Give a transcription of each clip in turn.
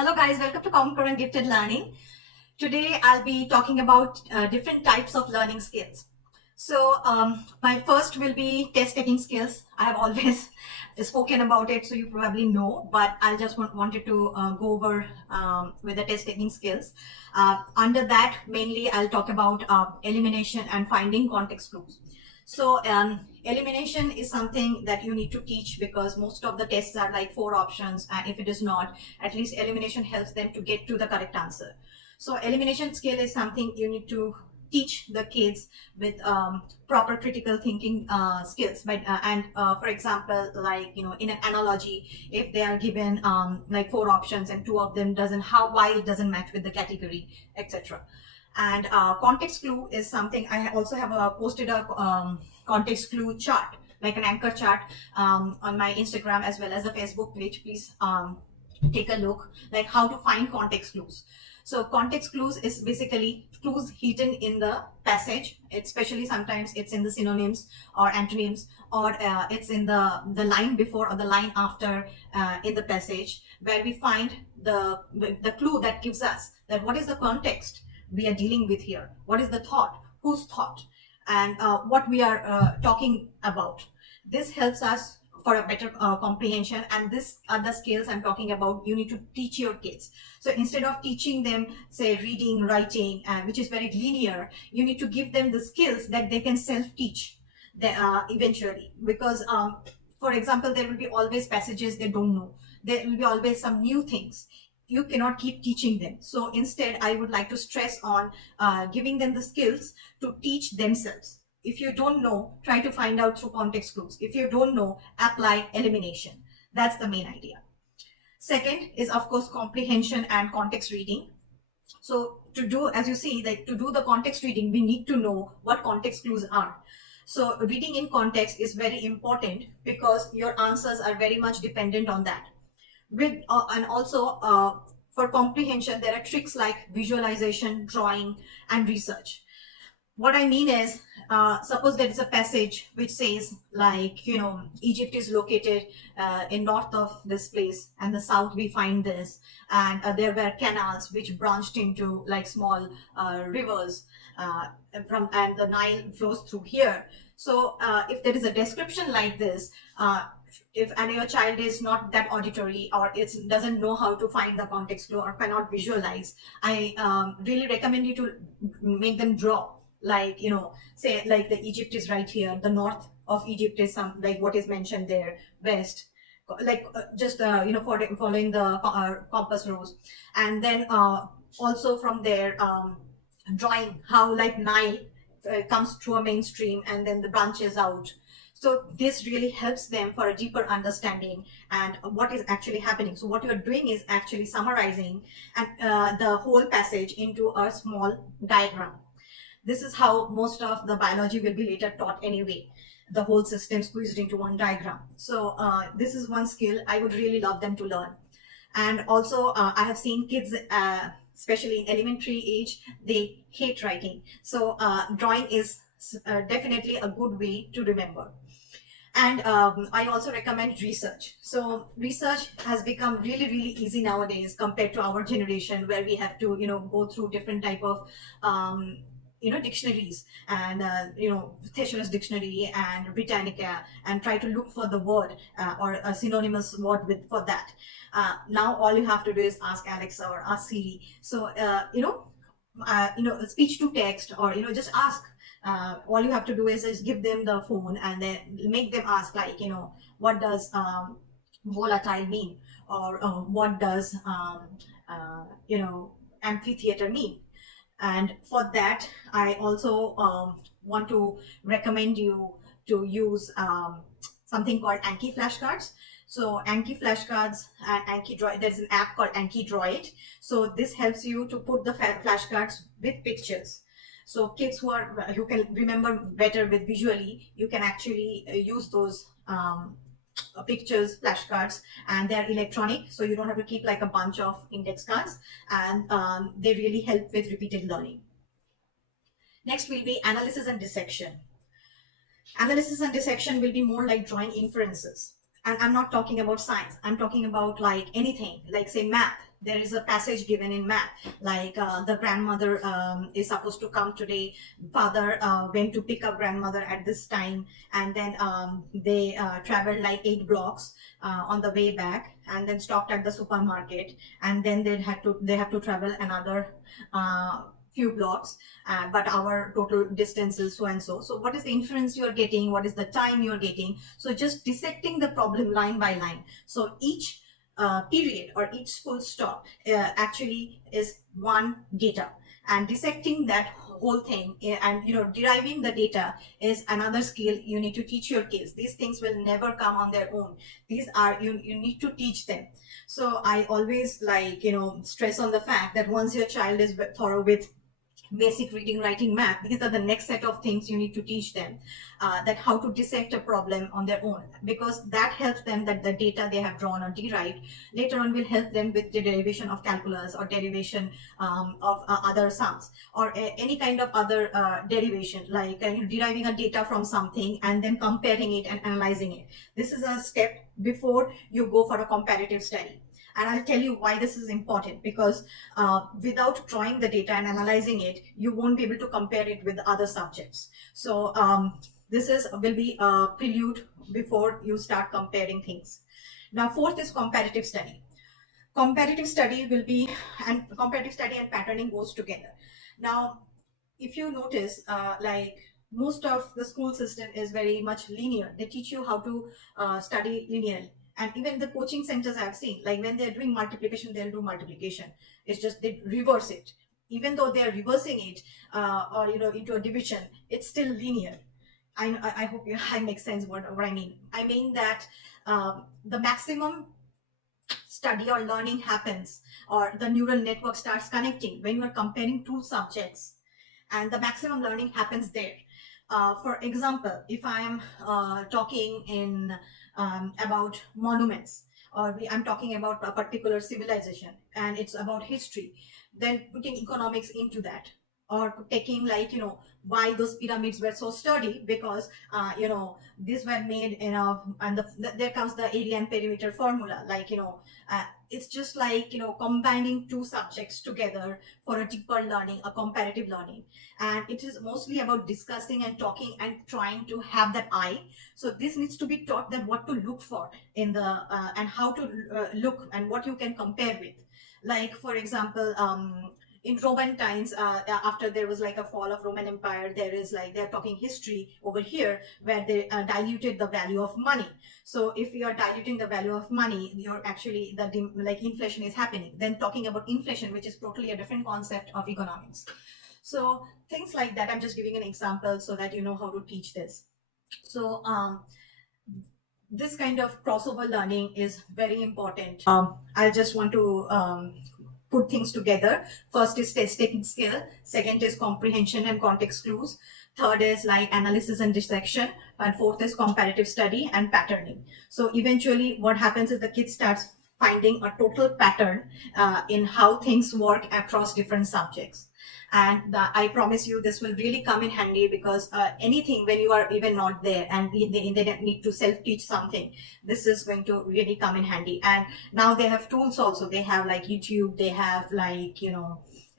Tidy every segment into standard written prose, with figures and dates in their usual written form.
Hello guys, welcome to Conquer and Gifted Learning. Today I'll be talking about different types of learning skills. So my first will be test taking skills. I have always spoken about it, so you probably know, but I just wanted to go over with the test taking skills. Under that, mainly I'll talk about elimination and finding context clues. So elimination is something that you need to teach because most of the tests are like 4 options, and if it is not, at least elimination helps them to get to the correct answer. So elimination skill is something you need to teach the kids with proper critical thinking skills. But for example, like in an analogy, if they are given like 4 options and 2 of them why it doesn't match with the category, etc. And context clue is something I also have posted a context clue chart, like an anchor chart, on my Instagram as well as the Facebook page. Please take a look, like how to find context clues. So context clues is basically clues hidden in the passage, especially sometimes it's in the synonyms or antonyms, or it's in the line before or the line after in the passage, where we find the clue that gives us that what is the context we are dealing with here, what is the thought, whose thought, and what we are talking about. This helps us for a better comprehension, and this are the skills I'm talking about you need to teach your kids. So instead of teaching them, say, reading, writing, which is very linear, you need to give them the skills that they can self-teach eventually. Because for example, there will be always passages they don't know, there will be always some new things. You cannot keep teaching them. So instead, I would like to stress on giving them the skills to teach themselves. If you don't know, try to find out through context clues. If you don't know, apply elimination. That's the main idea. Second is, of course, comprehension and context reading. So to do, as you see, like to do the context reading, we need to know what context clues are. So reading in context is very important because your answers are very much dependent on that. And also for comprehension, there are tricks like visualization, drawing, and research. What I mean is, suppose there is a passage which says, like, Egypt is located in north of this place, and the south we find this, and there were canals which branched into like small rivers and the Nile flows through here. So if there is a description like this, if your child is not that auditory or it doesn't know how to find the context clue or cannot visualize, I really recommend you to make them draw. Like, say, like the Egypt is right here, the north of Egypt is some like what is mentioned there, west, like just following the compass rose, and then also from there drawing how like Nile comes through a mainstream and then the branches out. So this really helps them for a deeper understanding and what is actually happening. So what you're doing is actually summarizing and the whole passage into a small diagram. This is how most of the biology will be later taught anyway, the whole system squeezed into one diagram. So this is one skill I would really love them to learn. And also I have seen kids, especially in elementary age, they hate writing. So drawing is definitely a good way to remember. And I also recommend research. So research has become really, really easy nowadays compared to our generation, where we have to, go through different type of dictionaries and Thesaurus dictionary and Britannica, and try to look for the word or a synonymous word for that. Now all you have to do is ask Alexa or ask Siri. So speech to text, or just ask. All you have to do is just give them the phone and then make them ask, like, what does volatile mean, or what does amphitheater mean. And for that, I also want to recommend you to use something called Anki flashcards. So Anki flashcards and Anki Droid, there's an app called Anki Droid. So this helps you to put the flashcards with pictures. So kids who can remember better with visually, you can actually use those pictures, flashcards, and they're electronic, so you don't have to keep like a bunch of index cards, and they really help with repeated learning. Next will be analysis and dissection. Analysis and dissection will be more like drawing inferences. And I'm not talking about science, I'm talking about like anything, like say math. there is a passage given in math, like the grandmother is supposed to come today, father went to pick up grandmother at this time, and then they traveled like 8 blocks on the way back, and then stopped at the supermarket, and then they have to travel another few blocks, but our total distance is so and so. So what is the inference you're getting, what is the time you're getting? So just dissecting the problem line by line. So each period or each full stop actually is one data, and dissecting that whole thing and deriving the data is another skill you need to teach your kids. These things will never come on their own. These are you need to teach them. So I always stress on the fact that once your child is thorough with basic reading, writing, math, these are the next set of things you need to teach them, that how to dissect a problem on their own, because that helps them, that the data they have drawn or derived later on will help them with the derivation of calculus or derivation of other sums, or any kind of other derivation, like deriving a data from something and then comparing it and analyzing it. This is a step before you go for a comparative study. And I'll tell you why this is important, because without drawing the data and analyzing it, you won't be able to compare it with other subjects. So this will be a prelude before you start comparing things. Now, fourth is comparative study. Comparative study will be, and comparative study and patterning goes together. Now, if you notice, like most of the school system is very much linear. They teach you how to study linearly. And even the coaching centers I've seen, like when they're doing multiplication, they'll do multiplication. It's just they reverse it. Even though they're reversing it or into a division, it's still linear. I hope I make sense what I mean. I mean that the maximum study or learning happens, or the neural network starts connecting when you are comparing two subjects, and the maximum learning happens there. For example, if I am talking in about monuments, or I'm talking about a particular civilization and it's about history, then putting economics into that, or taking why those pyramids were so sturdy, because these were made in a, and there comes the area and perimeter formula, it's just combining two subjects together for a deeper learning, a comparative learning. And it is mostly about discussing and talking and trying to have that eye. So this needs to be taught, that what to look for in the and how to look and what you can compare with. Like for example, in Roman times, after there was like a fall of Roman Empire, there is they're talking history over here, where they diluted the value of money. So if you are diluting the value of money, you're actually inflation is happening. Then talking about inflation, which is totally a different concept of economics. So things like that. I'm just giving an example so that you know how to teach this. So this kind of crossover learning is very important. I just want to put things together. First is test taking skill. Second is comprehension and context clues. Third is analysis and dissection. And fourth is comparative study and patterning. So eventually what happens is the kid starts finding a total pattern in how things work across different subjects. And I promise you this will really come in handy, because anything when you are even not there and they don't need to self-teach something, this is going to really come in handy. And now they have tools also. They have YouTube, they have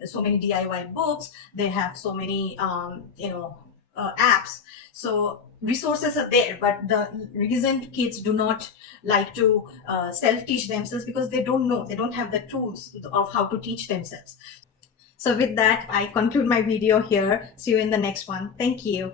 so many DIY books, they have so many apps. So resources are there, but the reason kids do not like to self-teach themselves, because they don't know, they don't have the tools of how to teach themselves. So with that, I conclude my video here. See you in the next one. Thank you.